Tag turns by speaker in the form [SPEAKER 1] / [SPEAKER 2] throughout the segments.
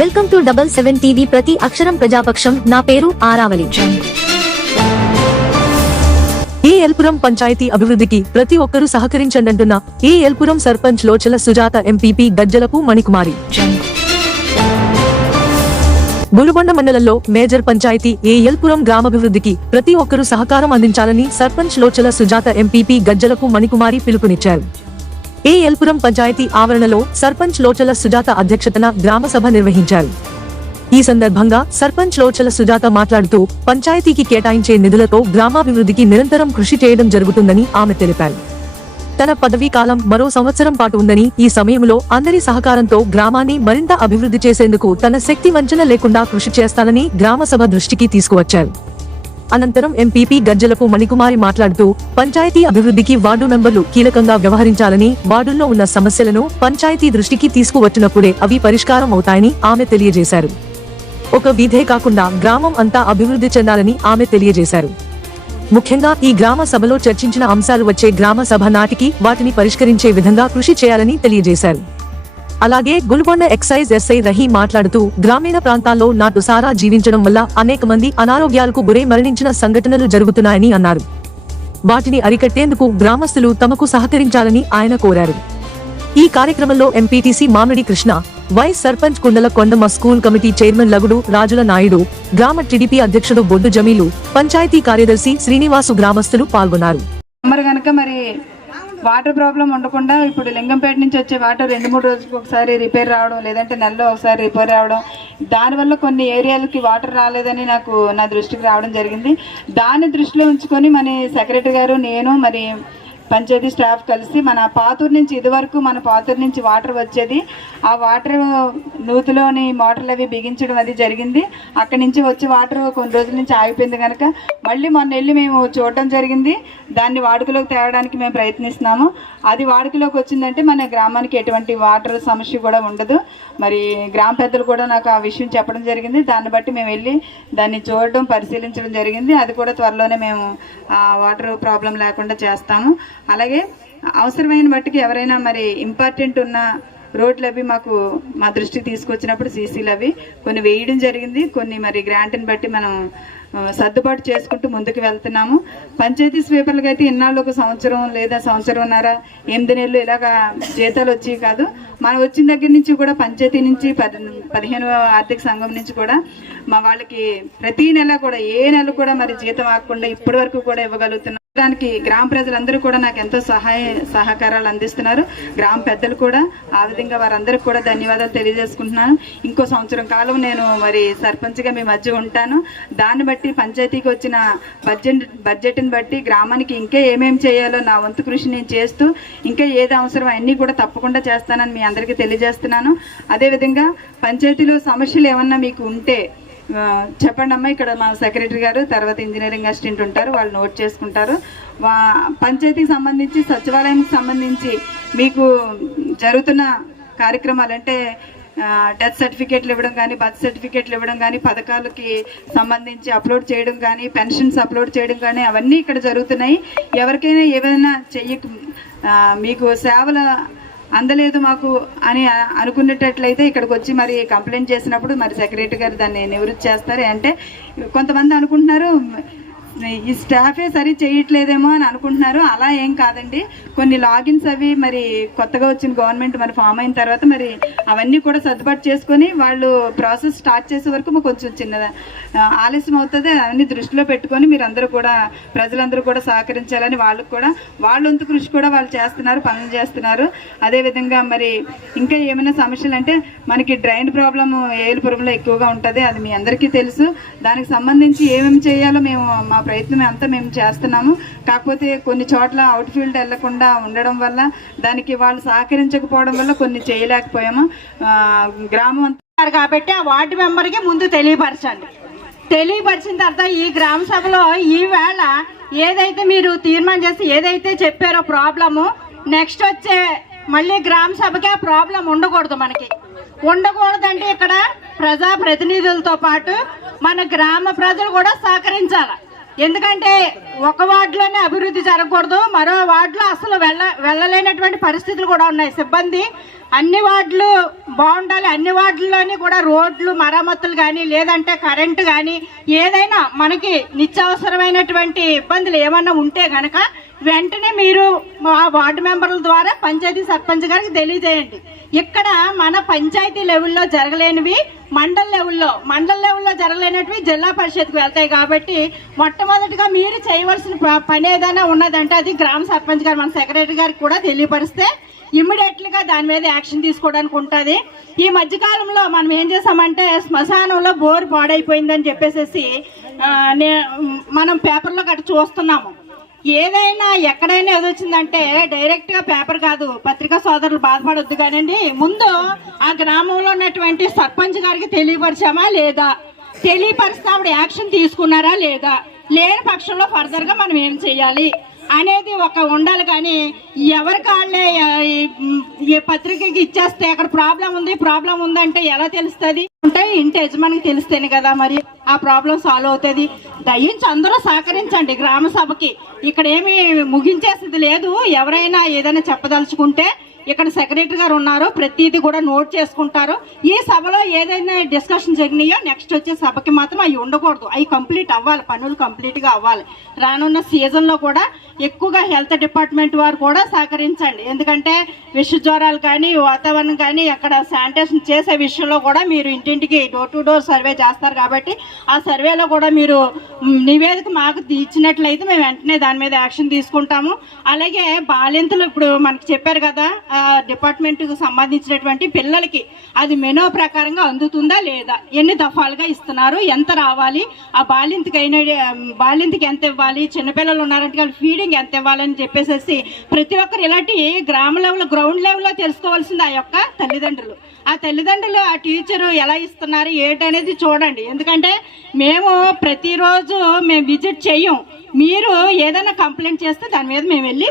[SPEAKER 1] Welcome to double seven TV ప్రతి అక్షరం ప్రజాపక్షం. నా పేరు ఆరావలి
[SPEAKER 2] ఈ ఎల్పురం పంచాయతీ అభివృద్ధికి ప్రతి ఒక్కరూ సహకరించండంటున్న ఈ ఎల్పురం సర్పంచ్ లోచల సుజాత ఎంపీపీ గజ్జలపు మణికుమారి. గుడిబండ మండలంలో మేజర్ పంచాయతీ ఏ ఎల్పురం గ్రామాభివృద్ధికి ప్రతి ఒక్కరూ సహకారం అందించాలని సర్పంచ్ లోచల సుజాత ఎంపీపీ గజ్జలకు మణికుమారి పిలుపునిచ్చారు. ఏ ఎల్పురం పంచాయతీ ఆవరణలో సర్పంచ్ లోచల సుజాత అధ్యక్షతన గ్రామ సభ నిర్వహించారు. ఈ సందర్భంగా సర్పంచ్ లోచల సుజాత మాట్లాడుతూ పంచాయతీకి కేటాయించే నిధులతో గ్రామాభివృద్ధికి నిరంతరం కృషి చేయడం జరుగుతుందని ఆమె తెలిపారు. తన పదవీ కాలం మరో సంవత్సరం పాటు ఉందని ఈ సమయంలో అందరి సహకారంతో గ్రామాన్ని మరింత అభివృద్ధి చేసేందుకు తన శక్తి వంచన లేకుండా కృషి చేస్తానని గ్రామసభ దృష్టికి తీసుకువచ్చారు. అనంతరం ఎంపీపీ గజ్జలపు మణికుమారి మాట్లాడుతూ పంచాయతీ అభివృద్ధికి వార్డు మెంబర్లు కీలకంగా వ్యవహరించాలని వార్డుల్లో ఉన్న సమస్యలను పంచాయతీ దృష్టికి తీసుకువచ్చినప్పుడే అవి పరిష్కారం అవుతాయని ఆమె తెలియజేశారు. ఒక వీధే కాకుండా గ్రామం అంతా అభివృద్ధి చెందాలని ఆమె తెలియజేశారు. ముఖ్యంగా ఈ గ్రామ సభలో చర్చించిన అంశాలు వచ్చే గ్రామ సభ నాటికి వాటిని పరిష్కరించే విధంగా కృషి చేయాలని తెలియజేశారు. అలాగే గుల్గొండ ఎక్సైజ్ ఎస్ఐ రహీ మాట్లాడుతూ గ్రామీణ ప్రాంతాల్లో నాటు సారా జీవించడం వల్ల అనేక మంది అనారోగ్యాలకు గురై మరణించిన సంఘటనలు జరుగుతున్నాయని అన్నారు. వాటిని అరికట్టేందుకు గ్రామస్తులు తమకు సహకరించాలని ఆయన కోరారు. ఈ కార్యక్రమంలో ఎంపీటీసీ మామిడి Krishna vice sarpanch Kundala Kondama school committee chairman Lagudu Rajula Naidu గ్రామ టీడీపీ అధ్యక్షుడు బొడ్డు జమీలు పంచాయతీ కార్యదర్శి శ్రీనివాసు గ్రామస్తులు పాల్గొన్నారు.
[SPEAKER 3] మరి కనుక మరి వాటర్ ప్రాబ్లం ఉండకుండా ఇప్పుడు లింగంపేట నుంచి వచ్చే వాటర్ రెండు మూడు రోజులకు ఒకసారి రిపేర్ రావడం లేదంటే నెలలో ఒకసారి రిపేర్ రావడం దానివల్ల కొన్ని ఏరియాలకి వాటర్ రాలేదని నాకు నా దృష్టికి రావడం జరిగింది. దాన్ని దృష్టిలో ఉంచుకొని మన సెక్రటరీ గారు నేను మరి పంచాయతీ స్టాఫ్ కలిసి మన పాతూరు నుంచి ఇదివరకు మన పాతూరు నుంచి వాటర్ వచ్చేది. ఆ వాటర్ నూతిలోని మోటార్లు అవి బిగించడం అది జరిగింది. అక్కడి నుంచి వచ్చే వాటర్ కొన్ని రోజుల నుంచి ఆగిపోయింది కనుక మళ్ళీ మొన్న వెళ్ళి మేము చూడటం జరిగింది. దాన్ని వాడుకలోకి తేవడానికి మేము ప్రయత్నిస్తున్నాము. అది వాడుకలోకి వచ్చిందంటే మన గ్రామానికి ఎటువంటి వాటర్ సమస్య కూడా ఉండదు. మరి గ్రామ పెద్దలు కూడా నాకు ఆ విషయం చెప్పడం జరిగింది. దాన్ని బట్టి మేము వెళ్ళి దాన్ని చూడడం పరిశీలించడం జరిగింది. అది కూడా త్వరలోనే మేము ఆ వాటర్ ప్రాబ్లం లేకుండా చేస్తాము. అలాగే అవసరమైన మట్టుకు ఎవరైనా మరి ఇంపార్టెంట్ ఉన్న రోడ్లు అవి మాకు మా దృష్టికి తీసుకొచ్చినప్పుడు సీసీలు అవి కొన్ని వేయడం జరిగింది. కొన్ని మరి గ్రాంట్ని బట్టి మనం సర్దుబాటు చేసుకుంటూ ముందుకు వెళ్తున్నాము. పంచాయతీ స్వీపర్లకు అయితే ఇన్నాళ్ళు ఒక సంవత్సరం లేదా సంవత్సరంన్నర ఎనిమిది నెలలు ఇలాగా జీతాలు వచ్చేవి కాదు. మనం వచ్చిన దగ్గర నుంచి కూడా పంచాయతీ నుంచి పది పదిహేను ఆర్థిక సంఘం నుంచి కూడా మా వాళ్ళకి ప్రతి నెల కూడా ఏ నెల కూడా మరి జీతం ఆకుండా ఇప్పటి వరకు కూడా ఇవ్వగలుగుతున్నాం. దానికి గ్రామ ప్రజలందరూ కూడా నాకు ఎంతో సహాయ సహకారాలు అందిస్తున్నారు. గ్రామ పెద్దలు కూడా ఆ విధంగా వారందరికీ కూడా ధన్యవాదాలు తెలియజేసుకుంటున్నాను. ఇంకో సంవత్సరం కాలం నేను మరి సర్పంచ్గా మీ మధ్య ఉంటాను. దాన్ని బట్టి పంచాయతీకి వచ్చిన బడ్జెట్ బడ్జెట్ని బట్టి గ్రామానికి ఇంకా ఏమేమి చేయాలో నా వంతు కృషి నేను చేస్తూ ఇంకా ఏది అవసరం అన్నీ కూడా తప్పకుండా చేస్తానని మీ అందరికీ తెలియజేస్తున్నాను. అదేవిధంగా పంచాయతీలో సమస్యలు ఏమన్నా మీకు ఉంటే చెప్పండి అమ్మా ఇక్కడ మా సెక్రటరీ గారు తర్వాత ఇంజనీరింగ్ అసిస్టెంట్ ఉంటారు వాళ్ళు నోట్ చేసుకుంటారు. వా పంచాయతీకి సంబంధించి సచివాలయానికి సంబంధించి మీకు జరుగుతున్న కార్యక్రమాలు అంటే డెత్ సర్టిఫికేట్లు ఇవ్వడం కానీ బర్త్ సర్టిఫికేట్లు ఇవ్వడం కానీ పథకాలకి సంబంధించి అప్లోడ్ చేయడం కానీ పెన్షన్స్ అప్లోడ్ చేయడం కానీ అవన్నీ ఇక్కడ జరుగుతున్నాయి. ఎవరికైనా ఏమైనా చెయ్య మీకు సేవల అందలేదు మాకు అని అనుకునేటట్లయితే ఇక్కడికి వచ్చి మరి కంప్లైంట్ చేసినప్పుడు మరి సెక్రటరీ గారు దాన్ని నివృత్తి చేస్తారు. అంటే కొంతమంది అనుకుంటున్నారు ఈ స్టాఫే సరి చేయట్లేదేమో అని అనుకుంటున్నారు. అలా ఏం కాదండి. కొన్ని లాగిన్స్ అవి మరి కొత్తగా వచ్చిన గవర్నమెంట్ మరి ఫామ్ అయిన తర్వాత మరి అవన్నీ కూడా సర్దుబాటు చేసుకొని వాళ్ళు ప్రాసెస్ స్టార్ట్ చేసే వరకు మాకు కొంచెం చిన్న ఆలస్యం అవుతుంది. అవన్నీ దృష్టిలో పెట్టుకొని మీరు అందరూ కూడా ప్రజలందరూ కూడా సహకరించాలని వాళ్ళకు కూడా వాళ్ళంతు కృషి కూడా వాళ్ళు చేస్తున్నారు పనులు చేస్తున్నారు. అదేవిధంగా మరి ఇంకా ఏమైనా సమస్యలు అంటే మనకి డ్రైన్ ప్రాబ్లం ఏలుపురంలో ఎక్కువగా ఉంటుంది. అది మీ అందరికీ తెలుసు. దానికి సంబంధించి ఏమేమి చేయాలో మేము మా ప్రయత్నం అంతా మేము చేస్తున్నాము. కాకపోతే కొన్ని చోట్ల అవుట్ ఫీల్డ్ వెళ్ళకుండా ఉండడం వల్ల దానికి వాళ్ళు సహకరించకపోవడం వల్ల కొన్ని చేయలేకపోయాము. గ్రామం అంతా
[SPEAKER 4] కాబట్టి ఆ వార్డు మెంబర్కి ముందు తెలియపరచండి. తెలియపరిచిన తర్వాత ఈ గ్రామ సభలో ఈవేళ ఏదైతే మీరు తీర్మానం చేసి ఏదైతే చెప్పారో ప్రాబ్లము నెక్స్ట్ వచ్చే మళ్ళీ గ్రామ సభకి ఆ ప్రాబ్లం ఉండకూడదు మనకి. ఉండకూడదంటే ఇక్కడ ప్రజా ప్రతినిధులతో పాటు మన గ్రామ ప్రజలు కూడా సహకరించాలి. ఎందుకంటే ఒక వార్డులోనే అభివృద్ధి జరగకూడదు మరో వార్డులో అసలు వెళ్ళ వెళ్ళలేనటువంటి పరిస్థితులు కూడా ఉన్నాయి. సిబ్బంది అన్ని వార్డులు బాగుండాలి అన్ని వార్డుల్లోని కూడా రోడ్లు మరమ్మతులు కానీ లేదంటే కరెంటు కానీ ఏదైనా మనకి నిత్యావసరమైనటువంటి ఇబ్బందులు ఏమన్నా ఉంటే గనక వెంటనే మీరు మా వార్డు మెంబర్ల ద్వారా పంచాయతీ సర్పంచ్ గారికి తెలియజేయండి. ఇక్కడ మన పంచాయతీ లెవెల్లో జరగలేనివి మండల్ లెవెల్లో మండల లెవెల్లో జరగలేనటివి జిల్లా పరిషత్కి వెళ్తాయి కాబట్టి మొట్టమొదటిగా మీరు చేయవలసిన ప- పని ఏదైనా ఉన్నదంటే అది గ్రామ సర్పంచ్ గారు మన సెక్రటరీ గారికి కూడా తెలియపరిస్తే ఇమ్మీడియట్లీగా దాని మీద యాక్షన్ తీసుకోవడానికి ఉంటుంది. ఈ మధ్యకాలంలో మనం ఏం చేసామంటే శ్మశానంలో బోర్ పాడైపోయిందని చెప్పేసి నే- మనం పేపర్లో గట్రా చూస్తున్నాము. ఏదైనా ఎక్కడైనా ఏదొచ్చిందంటే డైరెక్ట్గా పేపర్ కాదు పత్రికా సోదరులు బాధపడొద్దు కానండి. ముందు ఆ గ్రామంలో ఉన్నటువంటి సర్పంచ్ గారికి తెలియపరిచామా లేదా? తెలియపరిస్తే ఆవిడ యాక్షన్ తీసుకున్నారా లేదా? లేని పక్షంలో ఫర్దర్గా మనం ఏం చేయాలి? అనేది ఒక ఉండాలి కానీ ఎవరి కాళ్ళే ఏ పత్రికకి ఇచ్చేస్తే అక్కడ ప్రాబ్లం ఉంది ప్రాబ్లం ఉందంటే ఎలా తెలుస్తుంది? అంటే ఇంటి యజమానికి తెలిస్తేనే కదా మరి ఆ ప్రాబ్లం సాల్వ్ అవుతుంది. దయించి అందరూ సహకరించండి గ్రామ సభకి. ఇక్కడ ఏమి ముగించేసింది లేదు. ఎవరైనా ఏదైనా చెప్పదలుచుకుంటే ఇక్కడ సెక్రటరీ గారు ఉన్నారు ప్రతిదీ కూడా నోట్ చేసుకుంటారు. ఈ సభలో ఏదైనా డిస్కషన్ జరిగినాయో నెక్స్ట్ వచ్చే సభకి మాత్రం అవి ఉండకూడదు. అవి కంప్లీట్ అవ్వాలి పనులు కంప్లీట్గా అవ్వాలి. రానున్న సీజన్లో కూడా ఎక్కువగా హెల్త్ డిపార్ట్మెంట్ వారు కూడా సహకరించండి. ఎందుకంటే విష జ్వరాలు కానీ వాతావరణం కానీ అక్కడ శానిటేషన్ చేసే విషయంలో కూడా మీరు ఇంటింటికి డోర్ టు డోర్ సర్వే చేస్తారు కాబట్టి ఆ సర్వేలో కూడా మీరు నివేదిక మాకు ఇచ్చినట్లయితే మేము వెంటనే దాని మీద యాక్షన్ తీసుకుంటాము. అలాగే బాలింతలు ఇప్పుడు మనకి చెప్పారు కదా డిపార్ట్మెంట్కు సంబంధించినటువంటి పిల్లలకి అది మెనో ప్రకారంగా అందుతుందా లేదా? ఎన్ని దఫాలుగా ఇస్తున్నారు? ఎంత రావాలి? ఆ బాలింతకి అయిన బాలింతకి ఎంత ఇవ్వాలి? చిన్నపిల్లలు ఉన్నారంటే వాళ్ళు ఫీడింగ్ ఎంత ఇవ్వాలని చెప్పేసి ప్రతి ఒక్కరు ఇలాంటి గ్రామ లెవెల్ గ్రౌండ్ లెవెల్లో తెలుసుకోవాల్సింది ఆ యొక్క తల్లిదండ్రులు. ఆ తల్లిదండ్రులు ఆ టీచరు ఎలా ఇస్తున్నారు ఏంటనేది చూడండి. ఎందుకంటే మేము ప్రతిరోజు మేము విజిట్ చెయ్యం మీరు ఏదైనా కంప్లైంట్ చేస్తే దాని మీద మేము వెళ్ళి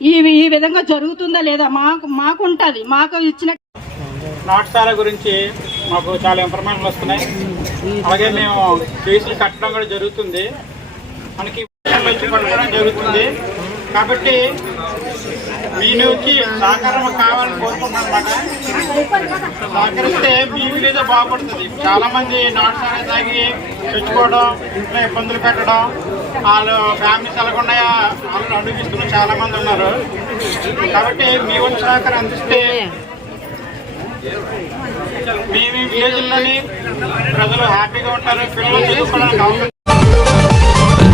[SPEAKER 4] ఈ ఈ విధంగా జరుగుతుందా లేదా? మాకు మాకు ఉంటుంది మాకు ఇచ్చిన
[SPEAKER 5] నాటశాల గురించి మాకు చాలా ఇన్ఫర్మేషన్ వస్తున్నాయి. అలాగే మేము కేసులు కట్టడం కూడా జరుగుతుంది. మనకి జరుగుతుంది. కాబట్టి మీ నుంచి సహకారం కావాలని కోరుకుంటున్నాను సహకరిస్తే మీ మీద బాగుపడుతుంది. చాలా మంది నాటకాలు తాగి తెచ్చుకోవడం ఇంట్లో ఇబ్బందులు పెట్టడం వాళ్ళు ఫ్యామిలీస్ ఎలాగున్నాయా వాళ్ళు అడుగుతున్న చాలా మంది ఉన్నారు. కాబట్టి మీ వంతు సహకారం అందిస్తే మీ మీ విలేజ్లోని ప్రజలు హ్యాపీగా ఉంటారు పిల్లలు చదువుకోవడానికి అవకాశం